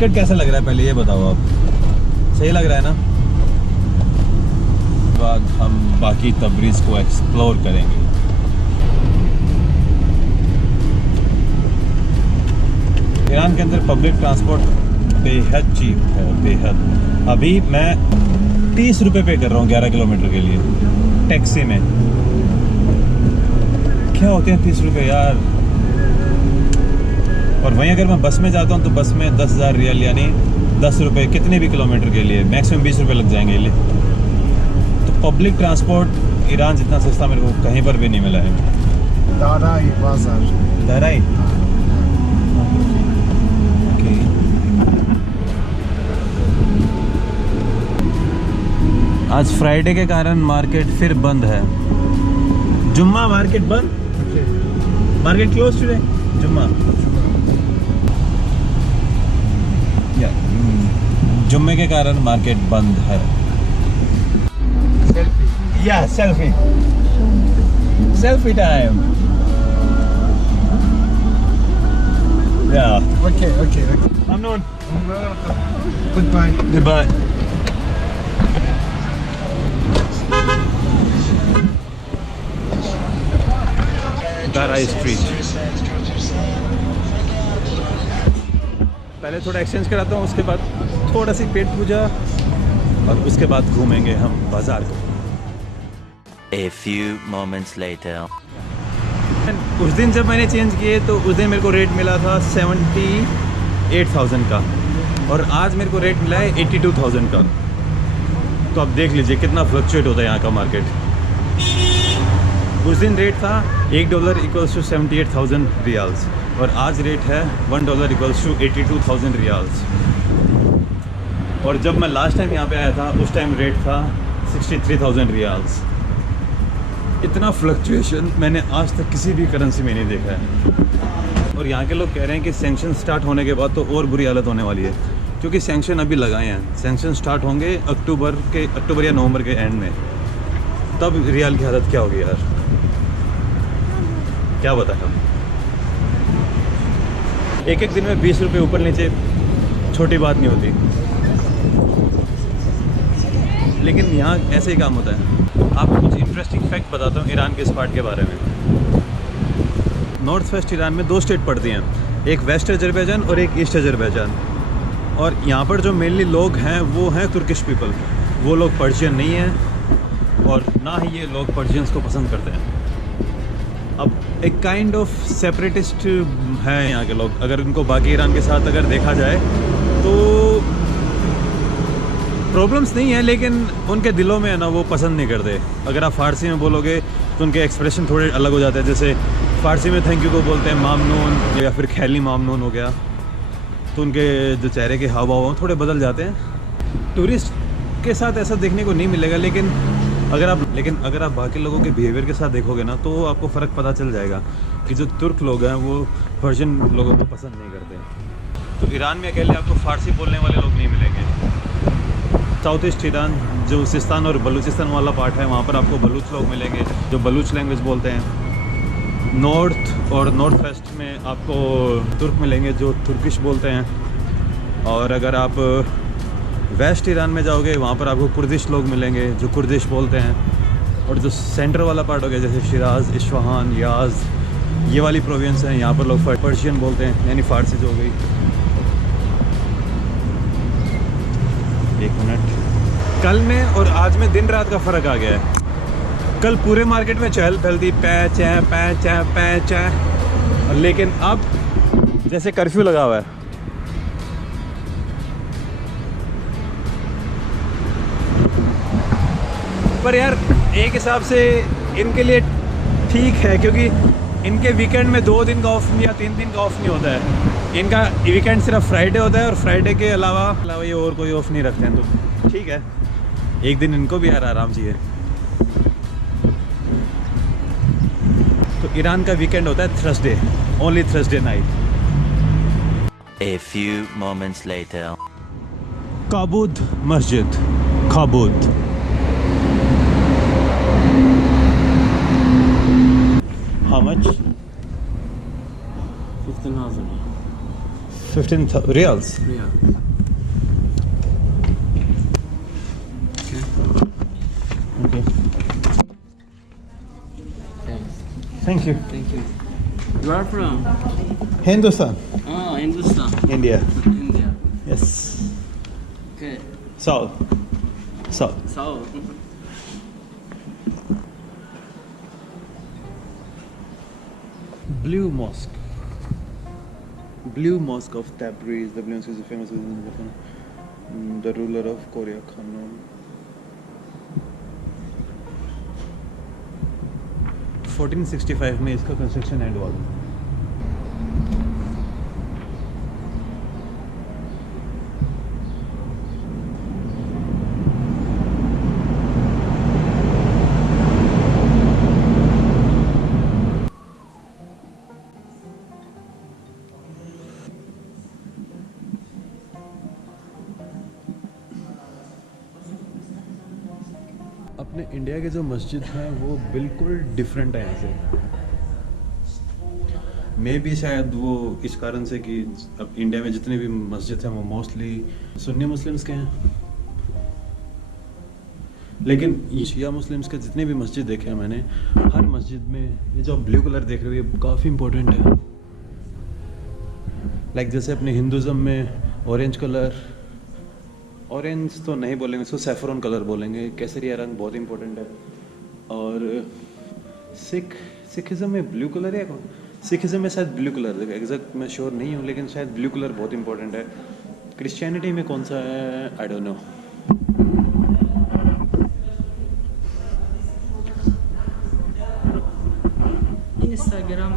Market कैसा लग रहा है पहले ये बताओ आप, सही लग रहा है ना? बाद हम बाकी तबरीज़ को एक्सप्लोर करेंगे। ईरान के अंदर पब्लिक ट्रांसपोर्ट बेहद चीप है, बेहद। अभी मैं 30 रुपये पे कर रहा हूँ 11 किलोमीटर के लिए टैक्सी में। क्या होते हैं 30 रुपये यार। और वहीं अगर मैं बस में जाता हूँ तो बस में 10,000 रियल यानी 10 रुपये कितने भी किलोमीटर के लिए, मैक्सिमम 20 रुपये लग जाएंगे ये। तो पब्लिक ट्रांसपोर्ट ईरान जितना सस्ता मेरे को कहीं पर भी नहीं मिला है। दाराई बाजार, दाराई। आज फ्राइडे के कारण मार्केट फिर बंद है। जुम्मा मार्केट बंद, मार्केट क्लोज टुडे, जुम्मा। जुम्मे के कारण मार्केट बंद है। सेल्फी, या सेल्फी, सेल्फी टाइम। या ओके ओके ओके, ममनून, गुड बाय, गुड बाय। दाराई स्ट्रीट। पहले थोड़ा एक्सचेंज कराता हूँ, उसके बाद थोड़ा सी पेट पूजा और उसके बाद घूमेंगे हम बाजार को। A few moments later. उस दिन जब मैंने चेंज किए तो उस दिन मेरे को रेट मिला था 78,000 का और आज मेरे को रेट मिला है 82,000 का। तो आप देख लीजिए कितना फ्लक्चुएट होता है यहाँ का मार्केट। उस दिन रेट था $1 इक्वल्स टू 78,000 रियाल्स और आज रेट है $1 इक्वल्स टू 82,000 रियाल्स। और जब मैं लास्ट टाइम यहाँ पे आया था उस टाइम रेट था 63,000 रियाल्स। इतना फ्लक्चुएशन मैंने आज तक किसी भी करेंसी में नहीं देखा है। और यहाँ के लोग कह रहे हैं कि सैंक्शन स्टार्ट होने के बाद तो और बुरी हालत होने वाली है, क्योंकि सैंक्शन अभी लगाए हैं। सैंक्शन स्टार्ट होंगे अक्टूबर या नवंबर के एंड में, तब रियाल की हालत क्या होगी यार, क्या बताया। एक दिन में 20 रुपये ऊपर नीचे छोटी बात नहीं होती, लेकिन यहाँ ऐसे ही काम होता है। आपको कुछ इंटरेस्टिंग फैक्ट बताता हूँ ईरान के इस पार्ट के बारे में। नॉर्थ वेस्ट ईरान में 2 स्टेट पड़ती हैं, एक वेस्ट अजरबैजान और एक ईस्ट अजरबैजान। और यहाँ पर जो मेनली लोग हैं वो हैं तुर्किश पीपल। वो लोग पर्शियन नहीं हैं और ना ही ये लोग पर्शियंस को पसंद करते हैं। अब एक काइंड ऑफ सेपरेटिस्ट है यहाँ के लोग। अगर इनको बाकी ईरान के साथ अगर देखा जाए तो प्रॉब्लम्स नहीं है, लेकिन उनके दिलों में है ना वो पसंद नहीं करते। अगर आप फ़ारसी में बोलोगे तो उनके एक्सप्रेशन थोड़े अलग हो जाते हैं। जैसे फ़ारसी में थैंक यू को बोलते हैं मामनून या फिर खैली मामनून हो गया, तो उनके जो चेहरे के हाव भाव थोड़े बदल जाते हैं। टूरिस्ट के साथ ऐसा देखने को नहीं मिलेगा, लेकिन अगर आप बाकी लोगों के बिहेवियर के साथ देखोगे ना तो आपको फ़र्क पता चल जाएगा कि जो तुर्क लोग हैं वो पर्शियन लोगों को पसंद नहीं करते। तो ईरान में अकेले आपको फ़ारसी बोलने वाले लोग नहीं मिलेंगे। साउथ ईस्ट ईरान जो सिस्तान और बलूचिस्तान वाला पार्ट है वहाँ पर आपको बलूच लोग मिलेंगे जो बलूच लैंग्वेज बोलते हैं। नॉर्थ और नॉर्थ वेस्ट में आपको तुर्क मिलेंगे जो तुर्किश बोलते हैं। और अगर आप वेस्ट ईरान में जाओगे वहाँ पर आपको कुर्दिश लोग मिलेंगे जो कुर्दिश बोलते हैं। और जो सेंटर वाला पार्ट हो गया जैसे शिराज, इस्फहान, याज, ये वाली प्रोविंस हैं, यहाँ पर लोग पर्शियन बोलते हैं यानी फ़ारसी जो हो गई। एक मिनट, कल में और आज में दिन रात का फ़र्क आ गया है। कल पूरे मार्केट में चहल पहल थी, पैच है, लेकिन अब जैसे कर्फ्यू लगा हुआ है। पर यार एक हिसाब से इनके लिए ठीक है, क्योंकि इनके वीकेंड में 2 दिन का ऑफ या 3 दिन का ऑफ नहीं होता है। इनका वीकेंड सिर्फ फ्राइडे होता है और फ्राइडे के अलावा ये और कोई ऑफ नहीं रखते हैं, तो ठीक है, एक दिन इनको भी यार आराम चाहिए। तो ईरान का वीकेंड होता है Thursday, only Thursday night. A few moments later. काबूद मस्जिद, काबूद। How much? 15,000. 15 riyals. Real. Okay. Thanks. Thank you. Thank you. You are from? Hindustan. Oh, Hindustan. India. India. Yes. Okay. South. South. So. Blue Mosque. Blue Mosque of Tabriz. The Blue Mosque is famous the ruler of Korea, Khanum. 1465 में इसका construction and हुआ था. अपने India के जो मस्जिद हैं वो बिल्कुल डिफरेंट है यहाँ से. मे भी शायद वो इस कारण से कि अब इंडिया में जितने भी मस्जिद हैं वो मोस्टली सुन्नी मुस्लिम्स के हैं, लेकिन शिया मुस्लिम्स के जितने भी मस्जिद देखे हैं मैंने, हर मस्जिद में ये जो ब्लू कलर देख रहे हो ये काफ़ी इम्पोर्टेंट है. लाइक जैसे अपने हिंदुज़म में ऑरेंज कलर, ऑरेंज तो नहीं बोलेंगे इसको, सैफरन कलर बोलेंगे, केसरिया रंग बहुत इंपॉर्टेंट है. और सिखिज़म में ब्लू कलर है, सिखिज़म में शायद ब्लू कलर देखो, एग्जैक्ट मैं श्योर नहीं हूँ, लेकिन शायद ब्लू कलर बहुत इंपॉर्टेंट है. क्रिश्चियनिटी में कौन सा है I don't know. Instagram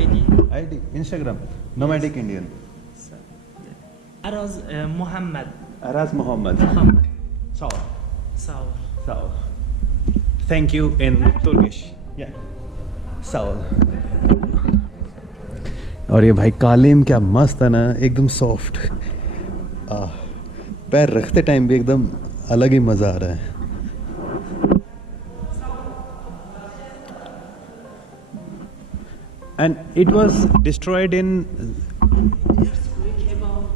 ID. ID Instagram nomadic Indian. Araz Muhammad. Araz Muhammad. Muhammad. Sawa. Sawa. Sawa. Thank you in Turkish. Yeah. Sawa. और ये भाई कालीन क्या मस्त है ना, एकदम सॉफ्ट. पैर रखते टाइम भी एकदम अलग ही मज़ा आ रहा है. And it was destroyed in Earthquake about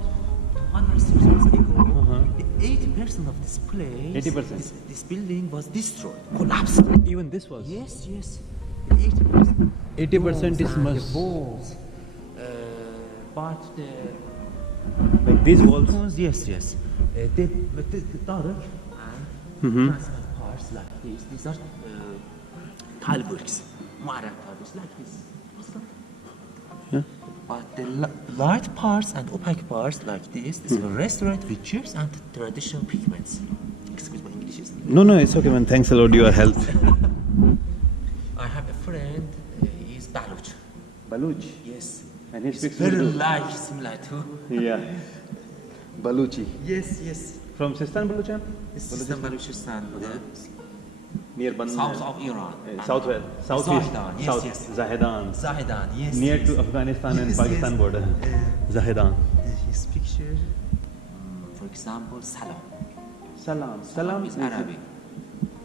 100 years ago. 80% of this place, 80%. This building was destroyed, collapsed. even this was Yes, yes. 80%. 80% is The must walls. But the like these walls. stones, yes, yes. The other transparent parts like this. These are tile bricks, modern tile bricks like this. Yeah. But the light parts and opaque parts like this were restored with chips and traditional pigments. Excuse my English. No, it's okay, man. Thanks a lot. Your help. I have a friend. He is Baluch. Baluch. Yes. And he It's speaks very Urdu. like similar to. Yeah. Baluchi. Yes, yes. From Sistan Baluchan? This is the Baluchistan, Near Bandar. south of Iran. Southwest. Southeast. Zahedan, yes, South. yes. Zahedan. Zahedan, yes. Near yes. to Afghanistan and Yes, Pakistan yes. border. Zahedan. His picture, for example, Salam. Salam. Salam is Arabic.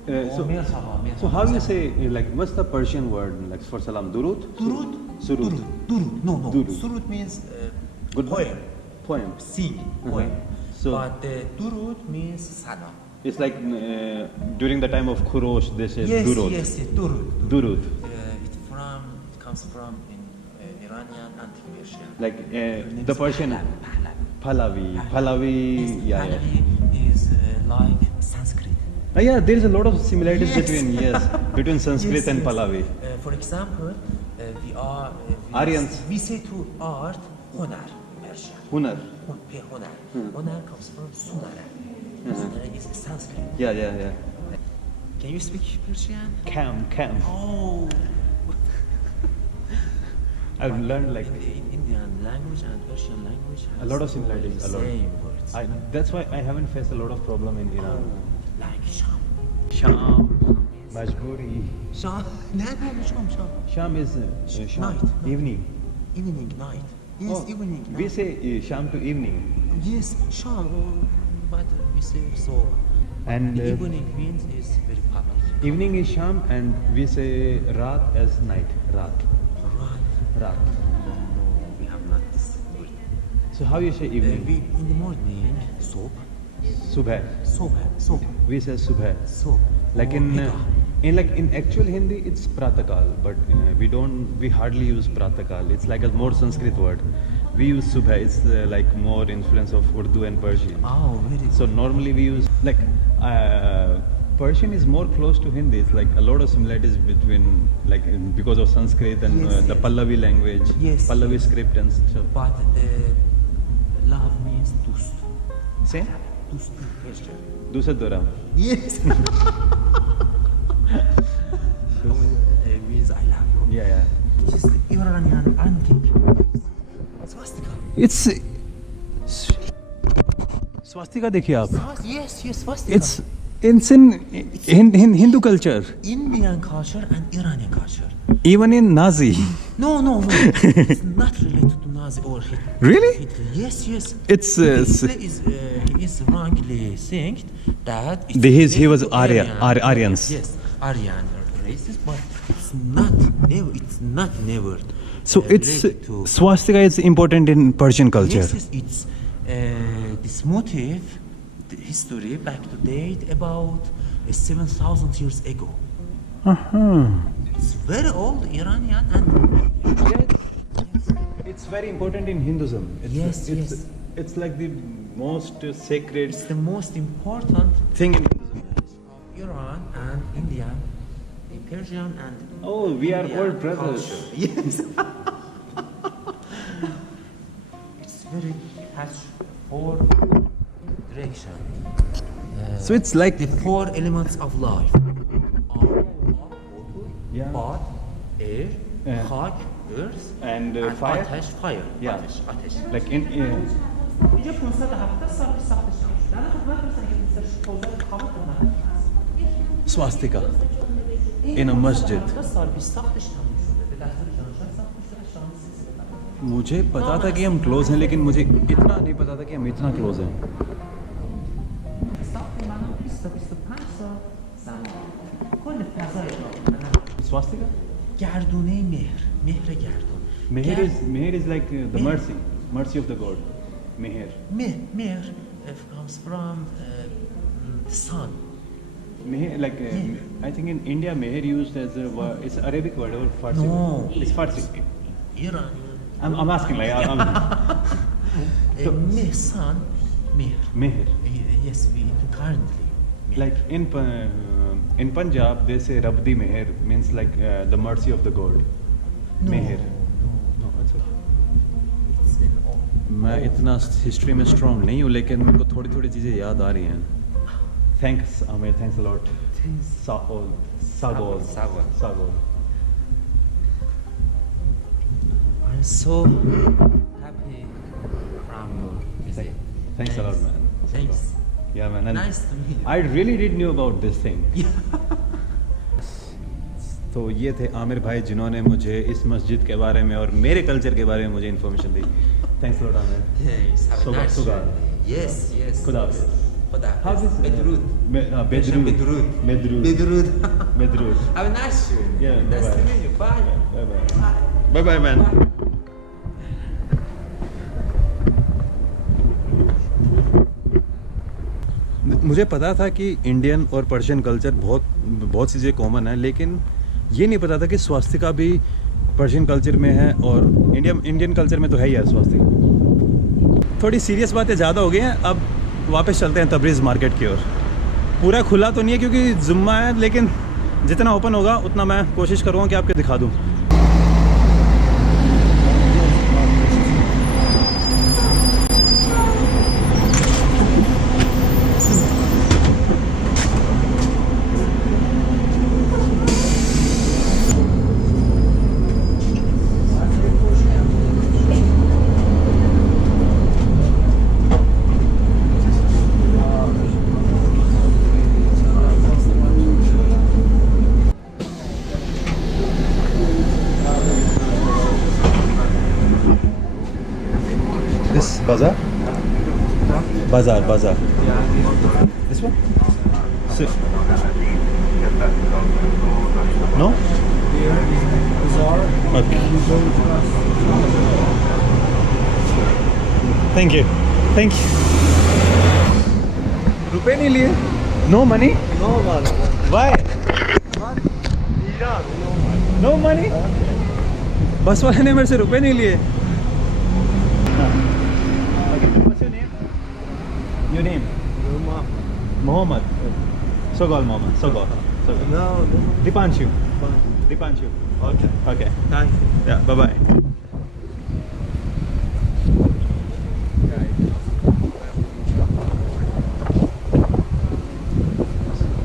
So, Merhaba, merhaba. so how you say, like, what's the Persian word like for salam? Durud? Durud? Surud. Durud. No, no. Durud. Surud means Good poem. Poem. Sing, poem. So- But Durud means Salam. It's like during the time of Khurosh, they say Yes, Durud. yes, yes, Durud. Durud. It comes from in Iranian antique Persian. Like the Persian. Pahlavi. Pahlavi. Yes, Yeah. Pahlavi is like Sanskrit. Yeah, there is a lot of similarities Yes. between Sanskrit Yes, and yes. Pahlavi. For example, we Aryans. We say to art, Hunar, Persian. Hunar. Hunar. Hunar comes from Sunara. Sunara is Sanskrit. Yeah. Can you speak Persian? Cam. Oh. I've learned like In Indian language and Persian language a lot of similarities. A lot. Same words. That's why I haven't faced a lot of problem in Iran. Like Sham. Sham, Majburi. Sham. No, Sham. Sham is Sham. Night. Evening. Evening, night. Yes, Oh, evening. We night. say Sham to evening. Yes, Sham. But we say so. And The evening means is very public. evening is Sham and we say Raat as night. Raat. Right. Raat. No, we have not this word. So how you say evening? We in the morning soap, Subh. soap. We say subh. Like Or in pita. in actual Hindi it's pratakal, but we hardly use pratakal. It's like a more Sanskrit word. We use subh. It's like more influence of Urdu and Persian. Oh, very So normally we use like Persian is more close to Hindi. It's like a lot of similarities between like because of Sanskrit and Yes, the yes. Pallavi language, Yes, Pallavi yes. script and stuff. But love means dust. Same. Dust. Yes. Dusad Dora. Yes. Means I love you. Yeah, yeah. It's Iranian antique. Swastika. It's swastika. देखिए आप. Yes, swastika. It's in Hindu culture, Indian culture and Iranian culture. even in Nazi. No. It's not related to Nazi or Hitler. Really? Hitler. Yes. It's Hitler he is wrongly saying that he was related to Aryans. Yes, Aryan racist, but it's not never. So it's related to swastika is important in Persian culture. yes, it's this motif, the history back to date about 7,000 years ago. It's very old Iranian and It's very important in Hinduism. Yes, yes. It's like the most sacred it's the most important thing in Hinduism. of Iran and India, the Persian and Oh, we are Indian all brothers. culture. Yes. It's very has four direction. So it's like The four elements of life are Yeah. water, air, Yeah. hak, earth, and fire. fire. Yeah. Ateş. Like in اینجا 570 سال پیش ساخته شده. در خدمت هستن که دوست داشتید توضیح خواهد کنم. swastika in a masjid. 70 سال پیش ساختش تموم شده. به دستور جانشاه ساخته شده. شام سلسله. मुझे पता था कि हम close हैं, लेकिन मुझे इतना नहीं पता था कि हम इतना क्लोज हैं. ساخت منم 20-25 سال زمان. کل فضای Swastika? گردونه مهر گردون. Meher is like the mercy of the god. Meher. مهر comes from the sun. Meher, like I think in India, meher used as a it's Arabic word or Farsi. No. word. It's Farsi. Iranian. I'm asking like I'm Sun, meher. meher. Yes, we currently. Meher. Like in Punjab, they say Rabdi meher means like the mercy of the god. No, Meher. no. It's okay. It's an all. मैं इतना history में strong नहीं हूँ, लेकिन मेरे को थोड़ी थोड़ी चीज़ें याद आ रही हैं. Thanks Aamir, thanks a lot. Sagol. I'm so happy from your visit. Thanks a lot, man. Thanks. Yeah, man. And Nice to meet you. I really did knew about this thing. तो ये थे आमिर भाई जिन्होंने मुझे इस मस्जिद के बारे में और मेरे कल्चर के बारे में मुझे information the. Thanks lot Aamir. Thanks. Have a nice Sugar. day. Yes. खुदा हाफिज़. Khuda How's Hafiz. this? Bedrood. Bedrood. Bedrood. Bedrood. Have a nice day. Yeah, Nice bye-bye. to meet you. Bye. Bye bye, man. मुझे पता था कि Indian और Persian culture बहुत सी चीज़ें common है, लेकिन ये नहीं पता था कि स्वास्तिका भी पर्शियन कल्चर में है और इंडियन कल्चर में तो है ही है स्वास्तिका. थोड़ी सीरियस बातें ज़्यादा हो गई हैं. अब वापस चलते हैं तबरीज़ मार्केट की ओर. पूरा खुला तो नहीं है क्योंकि जुम्मा है, लेकिन जितना ओपन होगा उतना मैं कोशिश करूँगा कि आपको दिखा दूँ. This bazaar? Bazaar. This one? No? Okay. Thank you thank you रुपए नहीं लिए no money no one why no money bus वाले ने मेरे से रुपए नहीं लिए Your name? Mohammed. Sogal Mohammed. Sogal. No, Dipanshu. Dipanshu. okay, Okay. thank you. Yeah. Bye bye.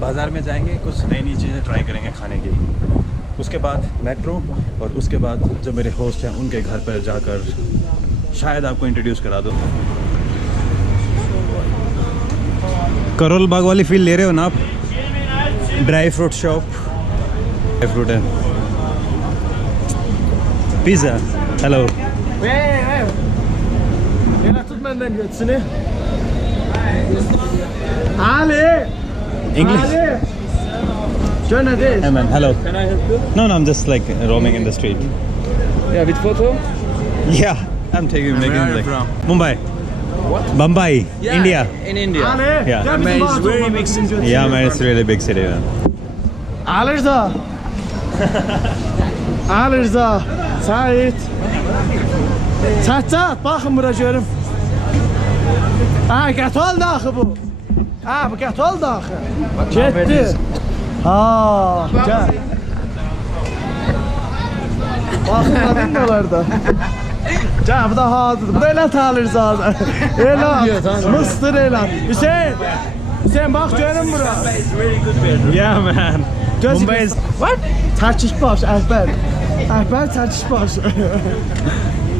बाज़ार में जाएंगे, कुछ नई नई चीज़ें ट्राई करेंगे खाने की। उसके बाद मेट्रो और उसके बाद जो मेरे होस्ट हैं उनके घर पर जाकर शायद आपको इंट्रोड्यूस करा दूँ। करोल बाग वाली फील ले रहे हो ना आप? Dry fruit shop, dry fruit है, pizza. Hello Yana tut benden götüsünü. Ali! English? Ali! Şöyle değil. Hey man, hello. Can I help you? No, I'm just like roaming in the street. Yeah, with photo? Yeah, I'm taking where are you like from? Mumbai. What? Mumbai, India. In India. Ali! Yeah. Gel bizim It's bağ very toplama big bizim city. götüsünü. Yeah, man, it's really big city, man. Ali Rıza! Ali Rıza! Sait! Çat, bakın bura görüm. Ha, qət oldu axı bu. Ha, bu qət oldu axı. Getdi. Ha, gəl. Baxın, adın da olar da. Gəl, bu da hazır. Bu da elə Talır zaten. Elə, mıstır elə. Hüseyin! Hüseyin, bax görüm bura. It's very good weather. Yeah, man. Göz Mumbai is What? Turkish baş, Əkbər. Əkbər Turkish baş.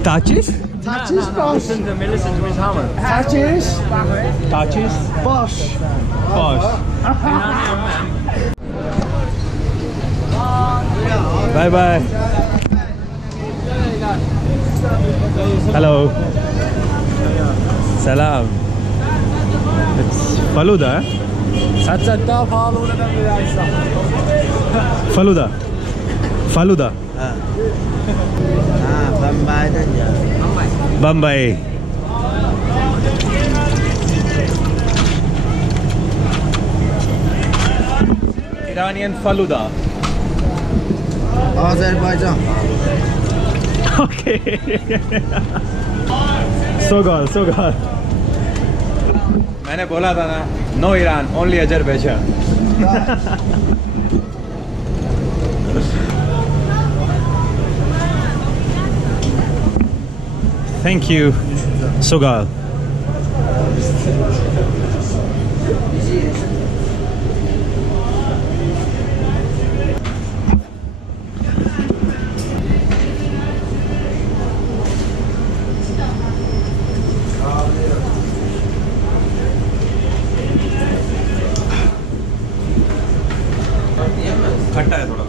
Tachis? Turkish baş. Listen to me, listen to me, Hammer. Turkish Tachis? baş. Posh. Bye bye. Hello. Salam. It's Faluda. Eh? Səccət daha pahalı buradan verərsən. Faluda. Faluda. Bambay'dan ya. Bombay. Iranian Faluda. Azərbaycan. Okay. So good. मैंने बोला था ना, no Iran, only Azerbaijan. Thank you, Sogal. खट्टा है थोड़ा।